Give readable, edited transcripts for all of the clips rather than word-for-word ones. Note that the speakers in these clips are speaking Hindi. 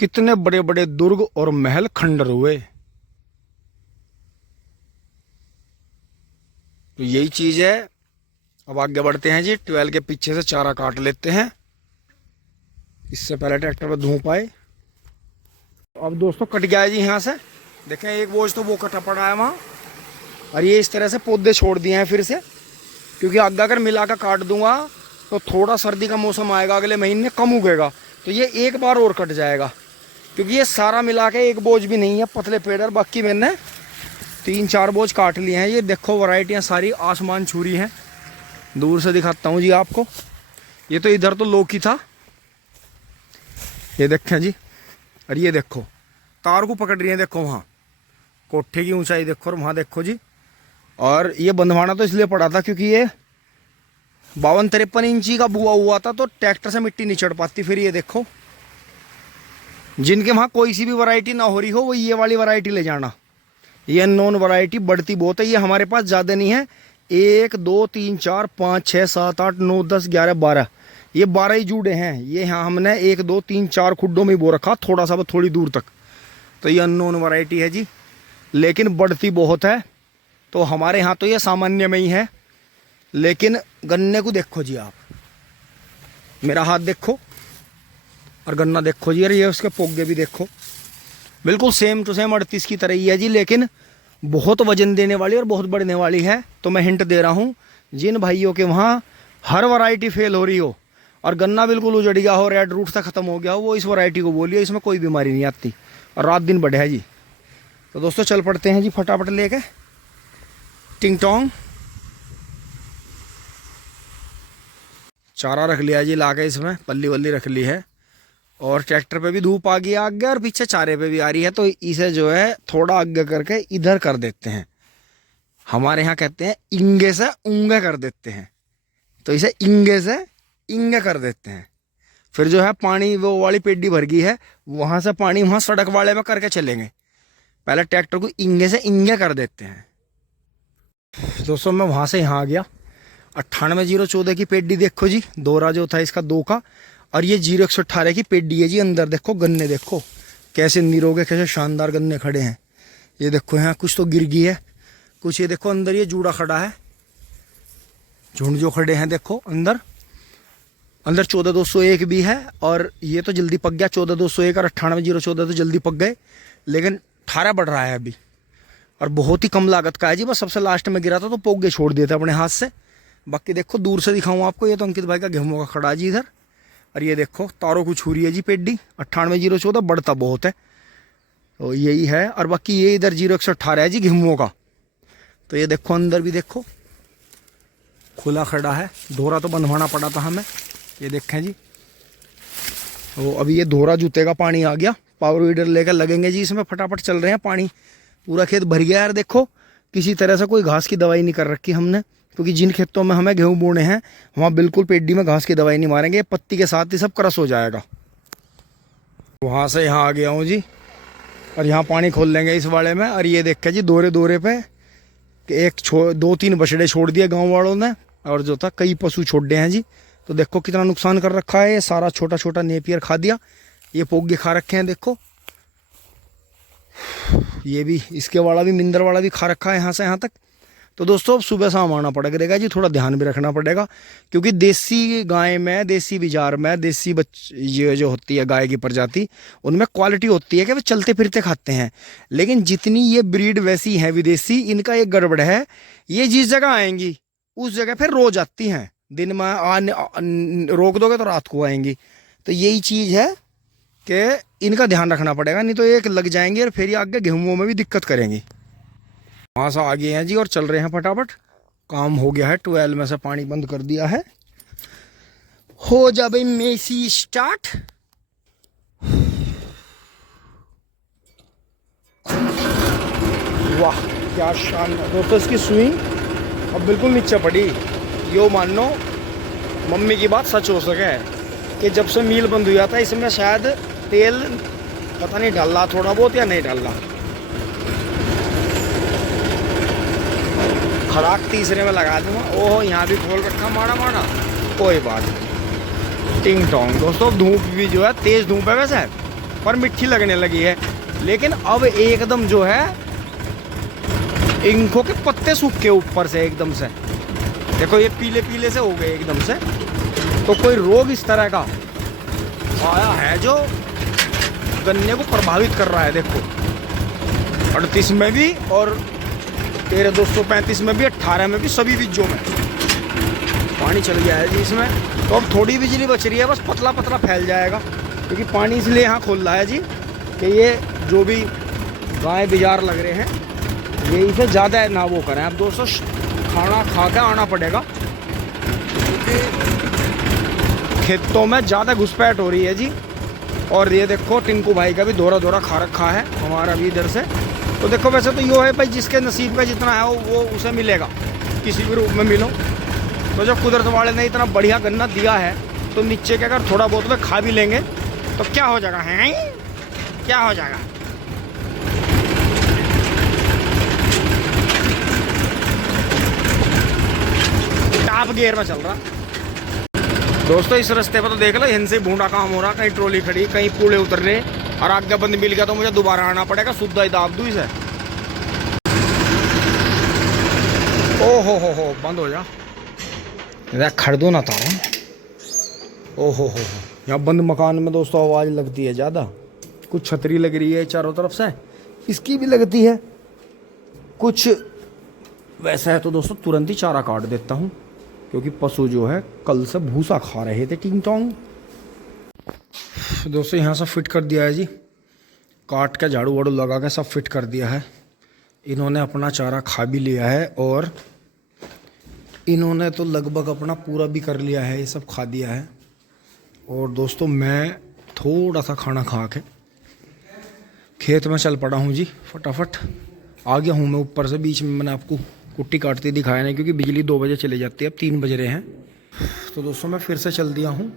कितने बड़े बड़े दुर्ग और महल खंडर हुए। तो यही चीज है। अब आगे बढ़ते हैं जी। 12 के पीछे से चारा काट लेते हैं, इससे पहले ट्रैक्टर पर धूप आए। अब दोस्तों कट गया है जी यहाँ से। देखें एक बोझ तो वो कटा पड़ा है वहाँ, और ये इस तरह से पौधे छोड़ दिए हैं फिर से, क्योंकि आगे अगर मिला कर काट दूंगा तो थोड़ा सर्दी का मौसम आएगा अगले महीने, कम उगेगा, तो ये एक बार और कट जाएगा। क्योंकि ये सारा मिला के एक बोझ भी नहीं है, पतले पेड़, और बाकी मैंने 3-4 बोझ काट लिए हैं। ये देखो वैरायटियाँ सारी आसमान छुरी हैं। दूर से दिखाता हूँ जी आपको। ये तो इधर तो लौकी था, ये देखें जी। और ये देखो तार को पकड़ रही है, देखो वहाँ कोठे की ऊंचाई देखो, और वहाँ देखो जी। और ये बंधवाना तो इसलिए पड़ा था क्योंकि ये 52-53 इंची का बुआ हुआ था, तो ट्रैक्टर से मिट्टी नहीं चढ़ पाती। फिर ये देखो, जिनके वहाँ कोई सी भी वैरायटी ना हो रही हो वो ये वाली वैरायटी ले जाना। ये अननोन वैरायटी बढ़ती बहुत है, ये हमारे पास ज़्यादा नहीं है। 1 2 3 4 5 6 7 8 9 10 11 12, ये 12 ही जूड़े हैं। ये यहाँ हमने 1 2 3 4 खुड्डों में बो रखा, थोड़ा सा थोड़ी दूर तक। तो ये अननोन वैरायटी है जी, लेकिन बढ़ती बहुत है। तो हमारे यहाँ तो ये सामान्य में ही है। लेकिन गन्ने को देखो जी आप, मेरा हाथ देखो और गन्ना देखो जी। अरे ये उसके पोगे भी देखो, बिल्कुल सेम टू सेम 38 की तरह ही है जी, लेकिन बहुत वजन देने वाली और बहुत बढ़ने वाली है। तो मैं हिंट दे रहा हूँ, जिन भाइयों के वहाँ हर वैरायटी फेल हो रही हो और गन्ना बिल्कुल उजड़ गया हो, रेड रूट से ख़त्म हो गया हो, वो इस वैरायटी को बोलिए, इसमें कोई बीमारी नहीं आती और रात दिन बढ़े है जी। तो दोस्तों चल पड़ते हैं जी फटाफट लेके। टिंग टोंग चारा रख लिया जी लाके, इसमें पल्ली वल्ली रख ली है, और ट्रैक्टर पे भी धूप आ गई आगे और पीछे चारे पे भी आ रही है। तो इसे जो है थोड़ा आगे करके इधर कर देते हैं। हमारे यहाँ कहते हैं इंगे से ऊंगे कर देते हैं, तो इसे इंगे से इंगे कर देते हैं। फिर जो है पानी वो वाली पेडी भर गई है, वहाँ से पानी वहाँ सड़क वाले में करके चलेंगे। पहले ट्रैक्टर को इंगे से इंगे कर देते हैं। दोस्तों मैं वहाँ से यहाँ आ गया। 98-014 की पेडी देखो जी, दोरा जो था इसका 2 का, और ये 0-118 की पेडी है जी। अंदर देखो गन्ने देखो कैसे निरोगे, कैसे शानदार गन्ने खड़े हैं। ये देखो यहाँ कुछ तो गिर गई है, कुछ ये देखो अंदर ये जूड़ा खड़ा है, झुंड जो खड़े हैं देखो अंदर। अंदर 14-201 भी है, और ये तो जल्दी पक गया 14-201, और 98-014 तो जल्दी पक गए, लेकिन 18 बढ़ रहा है अभी, और बहुत ही कम लागत का है जी। बस सबसे लास्ट में गिरा था तो पोगे छोड़ दिए थे अपने हाथ से। बाकी देखो दूर से दिखाऊँ आपको, ये तो अंकित भाई का गेहूं का खड़ा जी इधर। और ये देखो तारों को छुरी है जी पेडी। 98-014 बढ़ता बहुत है, तो यही है। और बाकी ये इधर 0-118 है जी गेहूं का। तो ये देखो अंदर भी देखो खुला खड़ा है। धोरा तो बंधवाना पड़ा था हमें, ये देखें जी। तो अभी ये धोरा जूते का पानी आ गया, पावर वीडर लेकर लगेंगे जी इसमें। फटाफट चल रहे हैं, पानी पूरा खेत भर गया यार। देखो किसी तरह से कोई घास की दवाई नहीं कर रखी हमने, क्योंकि जिन खेतों में हमें गेहूं बोने हैं वहाँ बिल्कुल पेडी में घास की दवाई नहीं मारेंगे, पत्ती के साथ ही सब क्रस हो जाएगा। वहाँ से यहाँ आ गया हूँ जी, और यहाँ पानी खोल लेंगे इस वाले में। और ये देखे जी दौरे दौरे पे 2-3 बछड़े छोड़ दिए गाँव वालों ने, और जो था कई पशु छोड़ दिए हैं जी। तो देखो कितना नुकसान कर रखा है। ये सारा छोटा छोटा नेपियर खा दिया, ये पोगे खा रखे हैं देखो। ये भी इसके वाला भी, मिंदर वाला भी खा रखा है यहाँ से यहाँ तक। तो दोस्तों अब सुबह शाम आना पड़ेगा जी, थोड़ा ध्यान भी रखना पड़ेगा, क्योंकि देसी गाय में, देसी बाजार में, देसी ये जो होती है गाय की प्रजाति, उनमें क्वालिटी होती है कि वे चलते फिरते खाते हैं। लेकिन जितनी ये ब्रीड वैसी है विदेशी, इनका एक गड़बड़ है, ये जिस जगह आएंगी उस जगह फिर रोज आती हैं। दिन में रोक दोगे तो रात को आएंगी। तो यही चीज़ है कि इनका ध्यान रखना पड़ेगा, नहीं तो एक लग जाएंगे और फिर आगे गेहूं में भी दिक्कत करेंगी। वहाँ से आ गए हैं जी और चल रहे हैं फटाफट। काम हो गया है, 12 में से पानी बंद कर दिया है। हो जा भाई मेसी स्टार्ट। वाह क्या शानदार दोस्तों, इसकी स्विंग अब बिल्कुल नीचे पड़ी। यो मान लो मम्मी की बात सच हो सके कि जब से मील बंद हुआ था इसमें शायद तेल पता नहीं डाला थोड़ा बहुत या नहीं डाला। खड़ाक तीसरे में लगा दूंगा। ओह यहाँ भी खोल रखा माड़ा माड़ा, कोई बात नहीं। टिंग टोंग दोस्तों, धूप भी जो है तेज धूप है वैसे, पर मिट्टी लगने लगी है। लेकिन अब एकदम जो है इंखों के पत्ते सूख के ऊपर से एकदम से देखो ये पीले पीले से हो गए एकदम से। तो कोई रोग इस तरह का आया है जो गन्ने को प्रभावित कर रहा है। देखो 38 में भी और 13,235 में भी, 18 में भी, सभी बीजों में पानी चल गया है जी इसमें। तो अब थोड़ी बिजली बच रही है, बस पतला पतला फैल जाएगा, क्योंकि पानी इसलिए यहाँ खोल रहा है जी कि ये जो भी गाय बिजार लग रहे हैं ये इसे ज़्यादा ना वो करें। अब दोस्तों खाना खा के आना पड़ेगा क्योंकि खेतों में ज़्यादा घुसपैठ हो रही है जी। और ये देखो टिंकू भाई का भी दौरा दौरा खा रखा है हमारा भी इधर से। तो देखो वैसे तो यो है भाई, जिसके नसीब का जितना है वो उसे मिलेगा, किसी भी रूप में मिलो। तो जब कुदरत वाले ने इतना बढ़िया गन्ना दिया है तो नीचे के अगर थोड़ा बहुत में खा भी लेंगे तो क्या हो जाएगा, है क्या हो जाएगा। टॉप गियर में चल रहा दोस्तों। इस रास्ते पर तो देख लो इनसे भूडा काम हो रहा, कहीं ट्रॉली खड़ी, कहीं कूड़े उतर रहे, और आगे बंद मिल गया तो मुझे दोबारा आना पड़ेगा, सुद्धा ही दाब दूँ इसे। ओ हो बंद हो जा, खड़ दो ना तारा। ओ हो यहाँ बंद मकान में दोस्तों आवाज़ लगती है ज़्यादा। कुछ छतरी लग रही है चारों तरफ से, इसकी भी लगती है कुछ। वैसा है तो दोस्तों तुरंत ही चारा काट देता हूँ, क्योंकि पशु जो है कल से भूसा खा रहे थे टिंग टोंग। दोस्तों यहाँ सब फिट कर दिया है जी, काट के झाड़ू वाड़ू लगा के सब फिट कर दिया है। इन्होंने अपना चारा खा भी लिया है और इन्होंने तो लगभग अपना पूरा भी कर लिया है, ये सब खा दिया है। और दोस्तों मैं थोड़ा सा खाना खा के खेत में चल पड़ा हूँ जी, फटाफट आ गया हूँ मैं ऊपर से। बीच में मैंने आपको कुट्टी काटती दिखाया नहीं, क्योंकि बिजली 2 बजे चली जाती है, अब 3 बज रहे हैं। तो दोस्तों मैं फिर से चल दिया हूँ,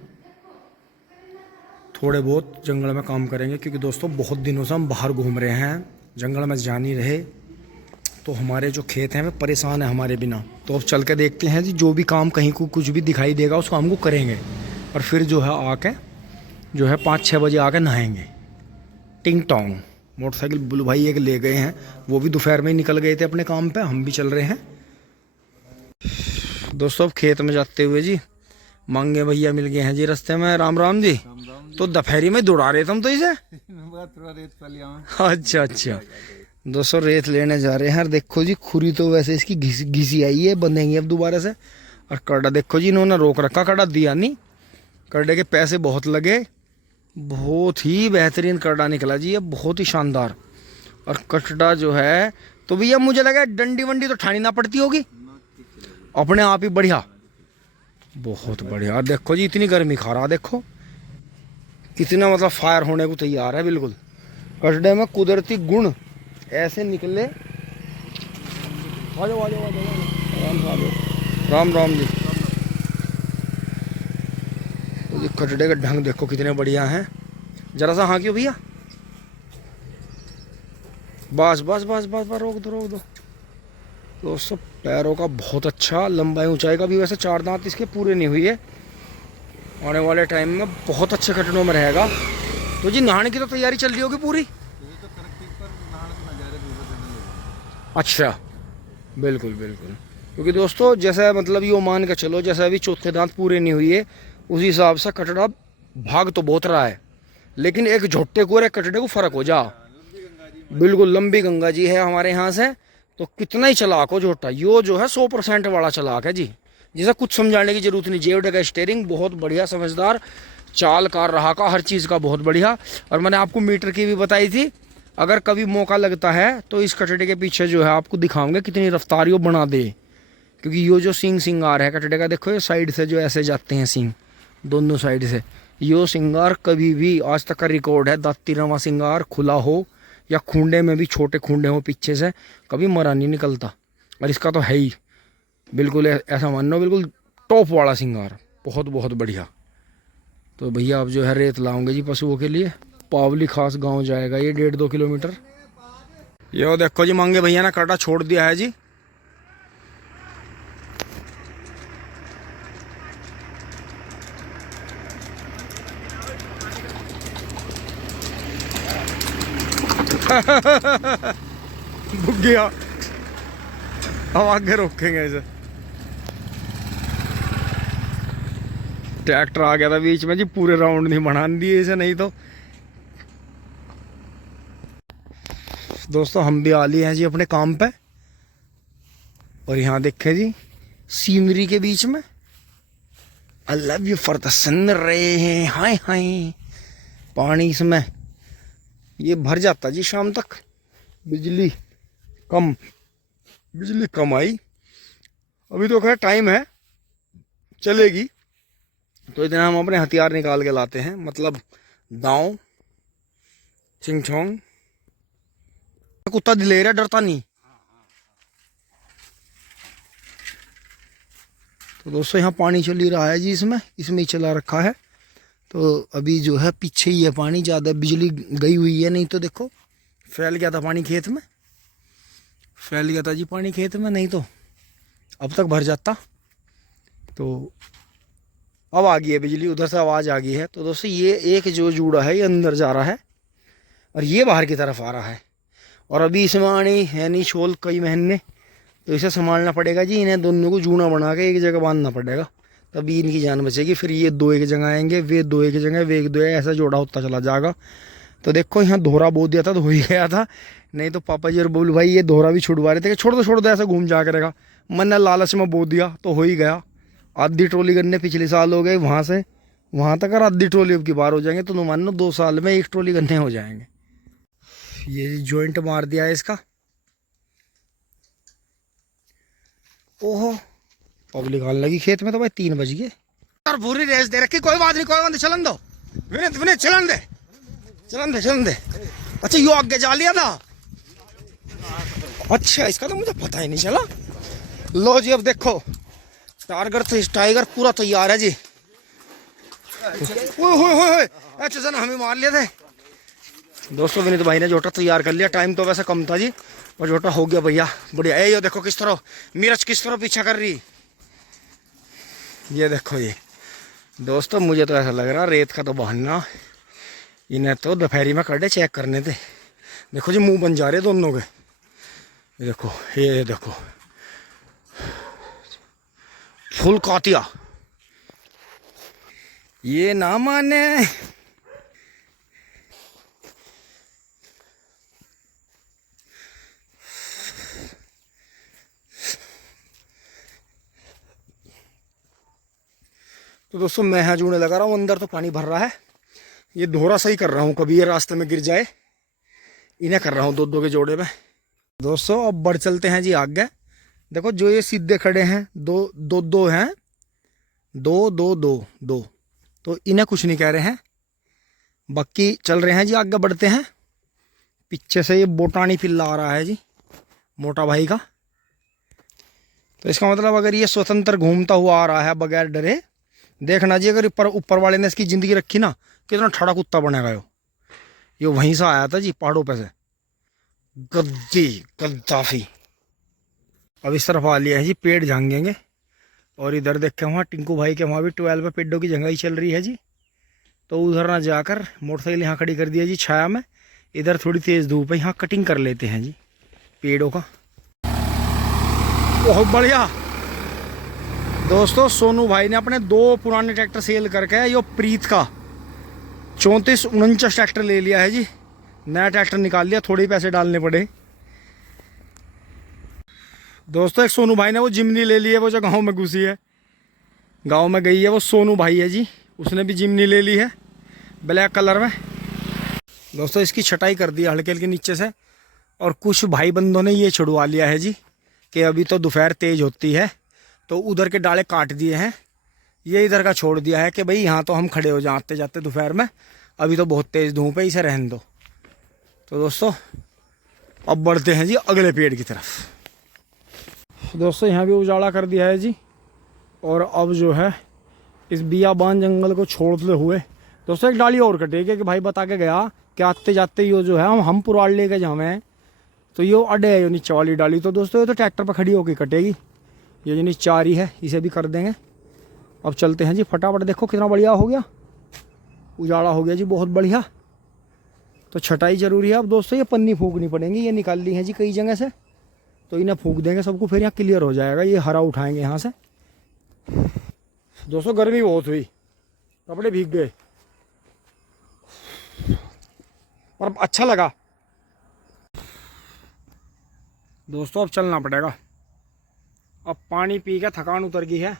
थोड़े बहुत जंगल में काम करेंगे, क्योंकि दोस्तों बहुत दिनों से हम बाहर घूम रहे हैं, जंगल में जा नहीं रहे, तो हमारे जो खेत हैं वे परेशान है हमारे बिना। तो अब चल के देखते हैं जी, जो भी काम कहीं को कुछ भी दिखाई देगा उस काम को करेंगे, और फिर जो है आके जो है 5-6 बजे आके नहाएंगे। टिंग टोंग मोटरसाइकिल बुलू भाई एक ले गए हैं, वो भी दोपहर में ही निकल गए थे अपने काम पे, हम भी चल रहे हैं दोस्तों। अब खेत में जाते हुए जी मांगे भैया मिल गए हैं जी रास्ते में। राम राम जी। तो दोपहरी में दौड़ा रहे थे हम तो इसे। अच्छा दोस्तों रेत लेने जा रहे हैं। देखो जी खुरी तो वैसे इसकी घिसी आई है, बंधेंगे अब दोबारा से। और कड़ा देखो जी इन्होंने रोक रखा, कड़ा दिया नहीं, कड़े के पैसे बहुत लगे, बहुत ही बेहतरीन कड़ा निकला जी, ये बहुत ही शानदार। और कटड़ा जो है तो भैया मुझे लगा डंडी वंडी तो ठानी ना पड़ती होगी, अपने आप ही बढ़िया, बहुत बढ़िया। देखो जी इतनी गर्मी खा रहा, देखो इतना मतलब फायर होने को तैयार है बिल्कुल। कटड़े में कुदरती गुण ऐसे निकले। राम राम जी। तो कटड़े का ढंग देखो कितने बढ़िया हैं। जरा सा हाँ क्यों भैया, बस बस बस बस बस रोक दो। दोस्तों पैरों का बहुत अच्छा, लंबाई ऊंचाई का भी वैसे 4 दांत इसके पूरे नहीं हुई है, आने वाले टाइम में बहुत अच्छे कटड़ों में रहेगा। तो जी नहाने की तो तैयारी चल रही होगी पूरी। अच्छा बिल्कुल, क्योंकि दोस्तों जैसा मतलब ये मान के चलो, जैसा अभी चौथे दांत पूरे नहीं हुई है उसी हिसाब से कटड़ा भाग तो बहुत रहा है, लेकिन एक झोटे को और एक कटड़े को फर्क हो जा। बिल्कुल लंबी गंगा जी है हमारे यहाँ से, तो कितना ही चलाक हो झोटा, यो जो है 100% वाला चलाक है जी, जिसे कुछ समझाने की जरूरत नहीं। जेवडे का स्टीयरिंग बहुत बढ़िया, समझदार, चाल कार रहा का हर चीज़ का बहुत बढ़िया। और मैंने आपको मीटर की भी बताई थी, अगर कभी मौका लगता है तो इस कटड़े के पीछे जो है आपको दिखाऊंगा कितनी रफ्तार यो बना दे, क्योंकि यो जो सिंगार है कटड़े का, देखो ये साइड से जो ऐसे जाते हैं सिंग, दोनों साइड से, यो सिंगार कभी भी आज तक का रिकॉर्ड है, दाती रवा सिंगार खुला हो या खूंडे में भी छोटे खूंडे हो पीछे से, कभी मरा नहीं निकलता। और इसका तो है ही बिल्कुल ऐसा मानो, बिल्कुल टॉप वाला सिंगार, बहुत बहुत बढ़िया। तो भैया अब जो है रेत लाऊंगे जी पशुओं के लिए, पावली खास गांव जाएगा ये 1.5-2 किलोमीटर। यो देखो जी मांगे भैया ने काटा छोड़ दिया है जी। भुग गया। अब आगे रोकेंगे इसे। ट्रैक्टर आ गया था बीच में जी, पूरे राउंड नहीं बना दिए इसे, नहीं तो। दोस्तों हम भी आ लिए हैं जी अपने काम पे, और यहाँ देखें जी सीनरी के बीच में I love you for the sun ray, हाय हाय। पानी इसमें ये भर जाता जी शाम तक। बिजली कम आई, अभी तो खैर टाइम है, चलेगी। तो इतना हम अपने हथियार निकाल के लाते हैं, मतलब दांव, चिंगचोंग। कुत्ता दिलेर है, डरता नहीं। तो दोस्तों यहाँ पानी चल ही रहा है जी, इसमें ही चला रखा है। तो अभी जो है पीछे ही है पानी, ज़्यादा बिजली गई हुई है, नहीं तो देखो फैल गया था पानी खेत में, फैल गया था जी पानी खेत में, नहीं तो अब तक भर जाता। तो अब आ गई है बिजली, उधर से आवाज़ आ गई है। तो दोस्तों ये एक जो जूड़ा है ये अंदर जा रहा है और ये बाहर की तरफ आ रहा है, और अभी इसमें आनी है नहीं शोल कई महीने, तो इसे संभालना पड़ेगा जी। इन्हें दोनों को जूना बना के एक जगह बांधना पड़ेगा, तभी इनकी जान बचेगी। फिर ये दो एक जगह आएंगे, वे दो एक जगह, वे एक दो, ऐसा जोड़ा होता चला जाएगा। तो देखो यहाँ दोहरा बो दिया था तो हो ही गया था, नहीं तो पापा जी और बोल भाई ये दोहरा भी छुड़वा रहे थे कि छोड़ दो ऐसा घूम जा करेगा। मन ने लालच में बो दिया तो हो ही गया। आधी ट्रॉली गन्ने पिछले साल हो गए, वहाँ से वहाँ तक, और आधी ट्रॉली अब की बार हो जाएंगे। तो मान लो 2 साल में 1 ट्रॉली गन्ने हो जाएंगे। ये जॉइंट मार दिया है इसका। ओहो पब्लिक आने लगी खेत में, तो भाई 3 बज गए। यार पूरी रेस दे रखी, कोई बात नहीं चलन दो, विनीत चलन दे। अच्छा यो आगे जा लिया था, अच्छा इसका तो मुझे पता ही नहीं चला। लो जी अब देखो टाइगर पूरा तैयार है जी। अच्छा ना हमें मार लिए थे। दोस्तों विनीत भाई ने जोटा तैयार कर लिया, टाइम तो वैसे कम था जी, और जोटा हो गया भैया बढ़िया। ये देखो किस तरह मिर्च किस तरह पीछा कर रही, ये देखो। ये दोस्तों मुझे तो ऐसा लग रहा रेत का तो बहाना, इन्हें तो दोपहरी में कर चेक करने थे। देखो जी मुंह बन जा रहे दोनों के, ये देखो फुल कातिया, ये ना माने। तो दोस्तों मैं यहाँ जूने लगा रहा हूँ, अंदर तो पानी भर रहा है। ये दोहरा सही कर रहा हूँ, कभी ये रास्ते में गिर जाए, इन्हें कर रहा हूँ 2-2 के जोड़े में। दोस्तों अब बढ़ चलते हैं जी आगे। देखो जो ये सीधे खड़े हैं, दो हैं, 2 तो इन्हें कुछ नहीं कह रहे हैं, बाकी चल रहे हैं जी आगे बढ़ते हैं। पीछे से ये बोटानी पिल्ला आ रहा है जी, मोटा भाई का। तो इसका मतलब अगर ये स्वतंत्र घूमता हुआ आ रहा है बगैर डरे, देखना जी अगर ऊपर वाले ने इसकी ज़िंदगी रखी ना, कितना ठड़ा कुत्ता बनेगा। ये वहीं से आया था जी पहाड़ों पे से, गद्दाफी। अब इस तरफ आ लिया है जी, पेड़ झांगेंगे। और इधर देखे वहाँ टिंकू भाई के, वहाँ भी 12 पेड़ों की जंगाई चल रही है जी। तो उधर ना जाकर मोटरसाइकिल यहाँ खड़ी कर दिया जी छाया में। इधर थोड़ी तेज़ धूप है, यहाँ कटिंग कर लेते हैं जी पेड़ों का। बहुत बढ़िया दोस्तों, सोनू भाई ने अपने 2 पुराने ट्रैक्टर सेल करके यो प्रीत का 34-49 ट्रैक्टर ले लिया है जी। नया ट्रैक्टर निकाल लिया, थोड़े ही पैसे डालने पड़े। दोस्तों एक सोनू भाई ने वो जिमनी ले ली है, वो जो गांव में घुसी है, गांव में गई है, वो सोनू भाई है जी, उसने भी जिमनी ले ली है ब्लैक कलर में। दोस्तों इसकी छटाई कर दी हल्के हल्के नीचे से, और कुछ भाई बंदों ने ये छुड़वा लिया है जी कि अभी तो दोपहर तेज होती है, तो उधर के डाले काट दिए हैं। ये इधर का छोड़ दिया है कि भाई यहाँ तो हम खड़े हो जाते जाते दोपहर में, अभी तो बहुत तेज़ धूप है, इसे रहने दो। तो दोस्तों अब बढ़ते हैं जी अगले पेड़ की तरफ। दोस्तों यहाँ भी उजाला कर दिया है जी, और अब जो है इस बियाबान जंगल को छोड़ते हुए दोस्तों एक डाली और कटेगी, कि भाई बता के गया कि आते जाते यो जो है हम पुराड़ लेके जावे, तो यो अड्डे है यो नीचे वाली डाली। तो दोस्तों ये तो ट्रैक्टर पर खड़ी होकर कटेगी, ये जो नीचे आ रही है इसे भी कर देंगे। अब चलते हैं जी फटाफट। देखो कितना बढ़िया हो गया, उजाला हो गया जी बहुत बढ़िया। तो छटाई जरूरी है। अब दोस्तों ये पन्नी फूकनी पड़ेंगी, ये निकाल ली है जी कई जगह से, तो इन्हें फूक देंगे सबको, फिर यहाँ क्लियर हो जाएगा। ये हरा उठाएंगे यहाँ से। दोस्तों गर्मी बहुत हुई, कपड़े भीग गए, पर अच्छा लगा दोस्तों। अब चलना पड़ेगा, अब पानी पी के थकान उतर गई है।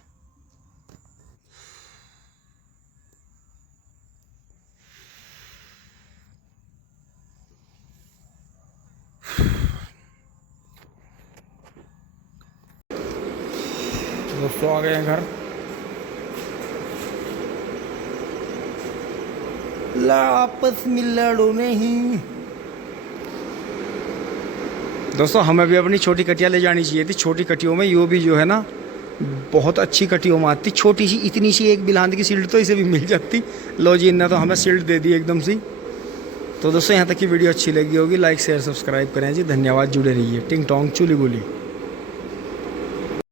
दोस्तों आ गए हैं घर। आपस में लड़ो नहीं। दोस्तों हमें भी अपनी छोटी कटिया ले जानी चाहिए थी। छोटी कटियों में यो भी जो है ना बहुत अच्छी कटियों में आती। छोटी सी इतनी सी एक बिलांद की सील्ड तो इसे भी मिल जाती। लो जी, इन्हें तो हमें सील्ड दे दी एकदम सी। तो दोस्तों यहाँ तक की वीडियो अच्छी लगी होगी, लाइक शेयर सब्सक्राइब करें जी। धन्यवाद, जुड़े रहिए। टिंग टोंग चुली बुली।